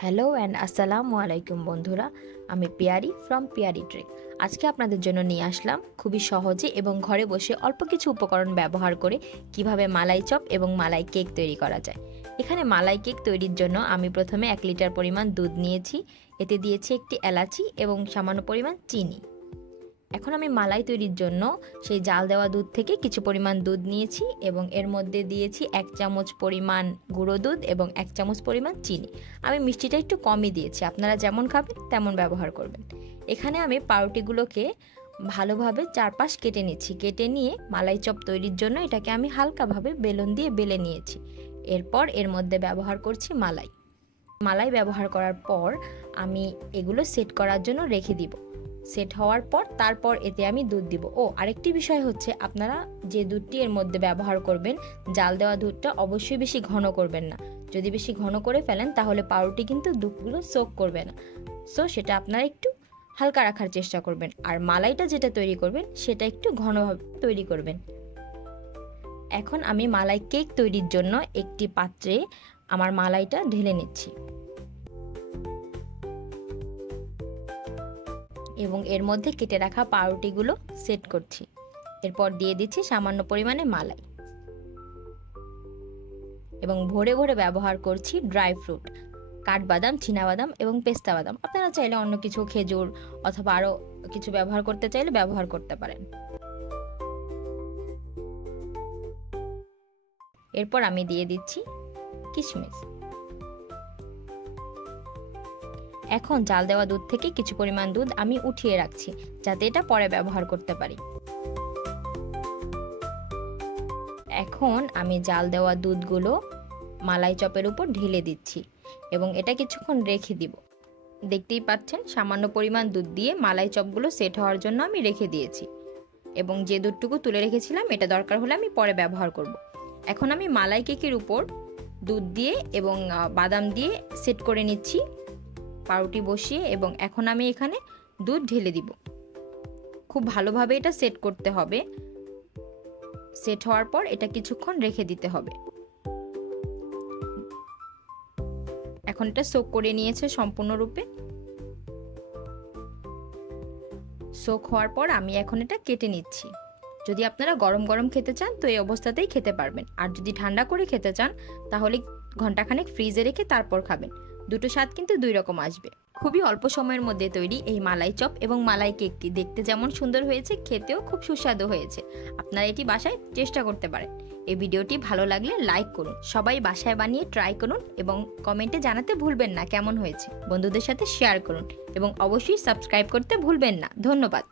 Hello and আসসালামু আলাইকুম বন্ধুরা, আমি পিয়ারি ফ্রম পিয়ারি ট্রিক। আজকে আপনাদের জন্য নিয়ে আসলাম খুবই সহজে এবং ঘরে বসে অল্প কিছু উপকরণ ব্যবহার করে কিভাবে মালাই চপ এবং মালাই কেক তৈরি করা যায়। এখানে মালাই কেক তৈরির জন্য আমি প্রথমে 1 লিটার পরিমাণ দুধ নিয়েছি, এতে দিয়েছি একটি এলাচি এবং সামান্য পরিমাণ চিনি। এখন আমি মালাই তৈরির জন্য সেই জাল দেওয়া দুধ থেকে কিছু পরিমাণ দুধ নিয়েছি এবং এর মধ্যে দিয়েছি 1 চামচ পরিমাণ গুঁড়ো দুধ এবং 1 চামচ পরিমাণ চিনি। আমি মিষ্টিটা একটু কমই দিয়েছি, আপনারা যেমন খাবেন তেমন ব্যবহার করবেন। এখানে আমি পাউরুটিগুলোকে ভালোভাবে চারপাশ কেটে নিচ্ছি। কেটে নিয়ে মালাই চপ তৈরির জন্য এটাকে আমি হালকাভাবে বেলুন দিয়ে বেলে নিয়েছি। এরপর এর মধ্যে ব্যবহার করছি মালাই ব্যবহার করার পর আমি এগুলো সেট করার জন্য রেখে দিব। সেট হওয়ার পর তারপর এতে আমি দুধ দিব। আরেকটি বিষয় হচ্ছে, আপনারা যে দুধটি এর মধ্যে ব্যবহার করবেন, জাল দেওয়া দুধটা অবশ্যই বেশি ঘন করবেন না। যদি বেশি ঘন করে ফেলেন তাহলে পাউরুটি কিন্তু দুধগুলো সোক করবে না। সেটা আপনারা একটু হালকা রাখার চেষ্টা করবেন। আর মালাইটা যেটা তৈরি করবেন সেটা একটু ঘনভাবে তৈরি করবেন। এখন আমি মালাই কেক তৈরির জন্য একটি পাত্রে আমার মালাইটা ঢেলে নিচ্ছি এবং এর মধ্যে কেটে রাখা পাউরুটিগুলো সেট করছি। এরপর দিয়ে দিচ্ছি সামান্য পরিমাণে মালাই এবং ভরে ভরে ব্যবহার করছি ড্রাই ফ্রুট, কাঠবাদাম, চীনাবাদাম এবং পেস্তা বাদাম। আপনারা চাইলে অন্য কিছু, খেজুর অথবা আরও কিছু ব্যবহার করতে চাইলে ব্যবহার করতে পারেন। এরপর আমি দিয়ে দিচ্ছি কিশমিশ। এখন জাল দেওয়া দুধ থেকে কিছু পরিমাণ দুধ আমি উঠিয়ে রাখছি, যাতে এটা পরে ব্যবহার করতে পারি। এখন আমি জাল দেওয়া দুধগুলো মালাই চপের উপর ঢেলে দিচ্ছি এবং এটা কিছুক্ষণ রেখে দিব। দেখতেই পাচ্ছেন, সামান্য পরিমাণ দুধ দিয়ে মালাই চপগুলো সেট হওয়ার জন্য আমি রেখে দিয়েছি এবং যে দুধটুকু তুলে রেখেছিলাম এটা দরকার হলে আমি পরে ব্যবহার করব। এখন আমি মালাই কেকের উপর দুধ দিয়ে এবং বাদাম দিয়ে সেট করে নিচ্ছি পাউরুটি বসিয়ে, এবং এখন আমি এখানে দুধ ঢেলে দিব। খুব ভালোভাবে এটা সেট করতে হবে। সেট হওয়ার পর এটা কিছুক্ষণ রেখে দিতে হবে। এখন এটা সোক করে নিয়েছে সম্পূর্ণরূপে। সোক হওয়ার পর আমি এখন এটা কেটে নিচ্ছি। যদি আপনারা গরম গরম খেতে চান তো এই অবস্থাতেই খেতে পারবেন, আর যদি ঠান্ডা করে খেতে চান তাহলে ঘন্টাখানেক ফ্রিজে রেখে তারপর খাবেন। দুটো স্বাদ কিন্তু দুই রকম আসবে। খুবই অল্প সময়ের মধ্যে তৈরি এই মালাই চপ এবং মালাই কেকটি দেখতে যেমন সুন্দর হয়েছে, খেতেও খুব সুস্বাদু হয়েছে। আপনারা এটি বাসায় চেষ্টা করতে পারেন। এই ভিডিওটি ভালো লাগলে লাইক করুন, সবাই বাসায় বানিয়ে ট্রাই করুন এবং কমেন্টে জানাতে ভুলবেন না কেমন হয়েছে। বন্ধুদের সাথে শেয়ার করুন এবং অবশ্যই সাবস্ক্রাইব করতে ভুলবেন না। ধন্যবাদ।